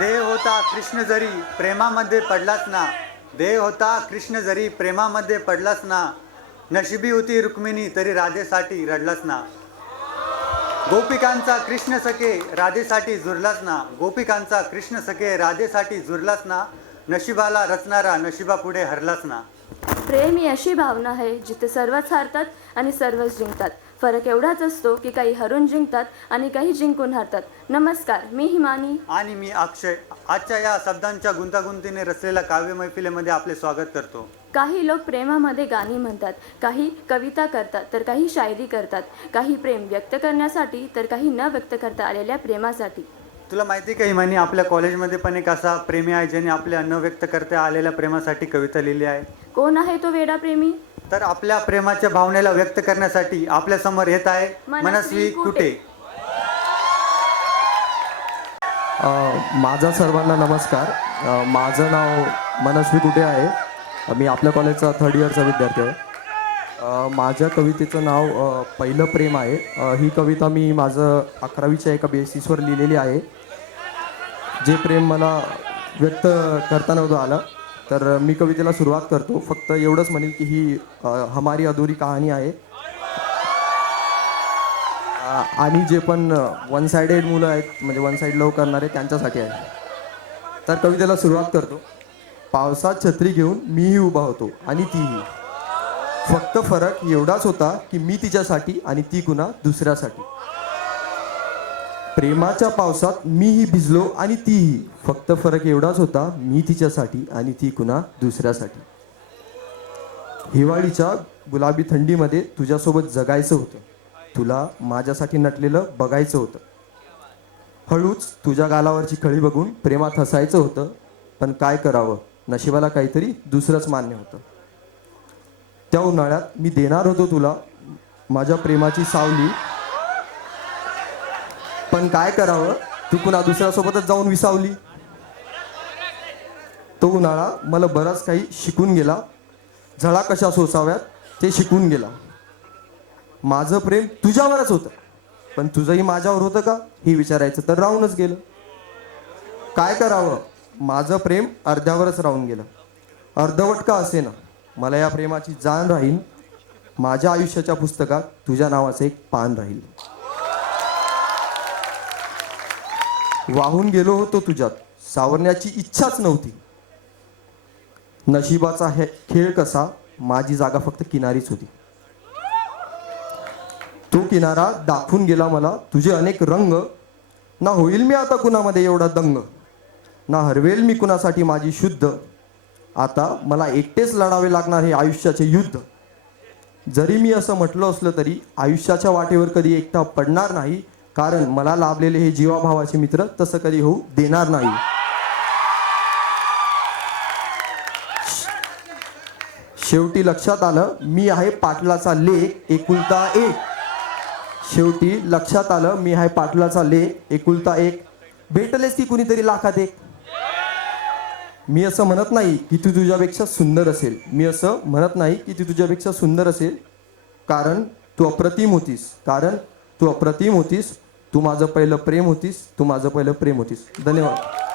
देव होता कृष्ण जरी प्रेमामध्ये पडलाच ना. देव होता कृष्ण जरी प्रेमामध्ये पडलाच ना. नशिबी होती रुक्मिणी तरी राधेसाठी रडलाच ना. गोपिकांचा कृष्ण सखे राधेसाठी झुरलाच ना. गोपिकांचा कृष्ण सखे राधेसाठी झुरलाच ना. नशिबाला रचणारा नशिबापुढे हरलाच ना. प्रेम ही अशी भावना आहे जिथे सर्वच हारतात आणि सर्वच जिंकतात. फरक एवढाच असतो की काही हरून जिंकतात आणि काही जिंकून हारतात. नमस्कार, मी हिमानी आणि मी अक्षय. आजच्या या शब्दांच्या गुंतागुंतीने रचलेल्या काव्य मैफिलीमध्ये आपले स्वागत करतो. काही लोक प्रेमामध्ये गाणी म्हणतात, काही कविता करतात, तर काही शायरी करतात. काही प्रेम व्यक्त करण्यासाठी तर काही न व्यक्त करता आलेल्या प्रेमासाठी. तुला माहिती का हिमानी, आपल्या कॉलेजमध्ये पण एक असा प्रेमी आहे ज्याने आपल्या न व्यक्त करता आलेल्या प्रेमासाठी कविता लिहिली आहे. कोण आहे तो वेडा प्रेमी? तर आपल्या प्रेमाच्या भावनेला व्यक्त करण्यासाठी आपल्या समोर येत आहे मनस्वी कुटे. माझा सर्वांना नमस्कार. माझं नाव मनस्वी कुटे आहे. मी आपल्या कॉलेजचा 3rd इयरचा विद्यार्थी आहे. माझ्या कवितेचं नाव पहिलं प्रेम आहे. ही कविता मी माझं 11वीच्या एका बेसिसवर लिहिलेली आहे. जे प्रेम मला व्यक्त करता नव्हतं आलं, तर मी कवितेला सुरुवात करतो. फक्त एवढंच म्हणेल की ही हमारी अधुरी कहाणी आहे. आणि जे पण वन साइडेड मुलं आहेत, म्हणजे वन साइड लव करणारे, त्यांच्यासाठी आहे. तर कवितेला सुरुवात करतो. पावसात छत्री घेऊन मीही उभा होतो आणि तीही. फक्त फरक एवढाच होता की मी तिच्यासाठी आणि ती कुणा दुसऱ्यासाठी. प्रेमाच्या पावसात मीही भिजलो आणि तीही. फक्त फरक एवढाच होता मी तिच्यासाठी आणि ती कुणा दुसऱ्यासाठी. हिवाळीच्या गुलाबी थंडीमध्ये तुझ्यासोबत जगायचं होतं. तुला माझ्यासाठी नटलेलं बघायचं होतं. हळूच तुझ्या गालावरची खळी बघून प्रेमात हसायचं होतं. पण काय करावं, नशिबाला काहीतरी दुसरंच मान्य होतं. त्या उन्हाळ्यात मी देणार होतो तुला माझ्या प्रेमाची सावली. पण काय करावं, तू कुणा दुसऱ्यासोबतच जाऊन विसावली. तो उन्हाळा मला बराच काही शिकून गेला. झळा कशा सोसाव्यात ते शिकून गेला. माझं प्रेम तुझ्यावरच होतं, पण तुझंही माझ्यावर होतं का हे विचारायचं तर राहूनच गेलं. काय करावं, माझं प्रेम अर्ध्यावरच राहून गेलं. अर्धवट का असेना, मला या प्रेमाची जाण राहील. माझ्या आयुष्याच्या पुस्तकात तुझ्या नावाचं एक पान राहील. वाहून गेलो होतो तुझ्यात, सावरण्याची इच्छाच नव्हती. नशिबाचा खेळ कसा, माझी जागा फक्त किनारीच होती. तो किनारा दाखवून गेला मला तुझे अनेक रंग. ना होईल मी आता कुणामध्ये एवढा दंग. ना हरवेल मी कुणासाठी माझी शुद्ध. आता मला एकटेच लढावे लागणार हे आयुष्याचे युद्ध. जरी मी असं म्हटलं असलं तरी आयुष्याच्या वाटेवर कधी एकटा पडणार नाही. कारण मला लाभलेले हे जीवाभावाचे मित्र तसं कधी होऊ देणार नाही. शेवटी लक्षात आलं मी आहे पाटलाचा लेक एकुलता एक. शेवटी लक्षात आलं मी आहे पाटलाचा लेक एकुलता एक. भेटलेच ती कुणीतरी लाखात एक. मी असं म्हणत नाही की ती तुझ्यापेक्षा सुंदर असेल. मी असं म्हणत नाही की ती तुझ्यापेक्षा सुंदर असेल. कारण तू अप्रतिम होतीस. कारण तू अप्रतिम होतीस. तू माझं पहिलं प्रेम होतीस. तू माझं पहिलं प्रेम होतीस. धन्यवाद.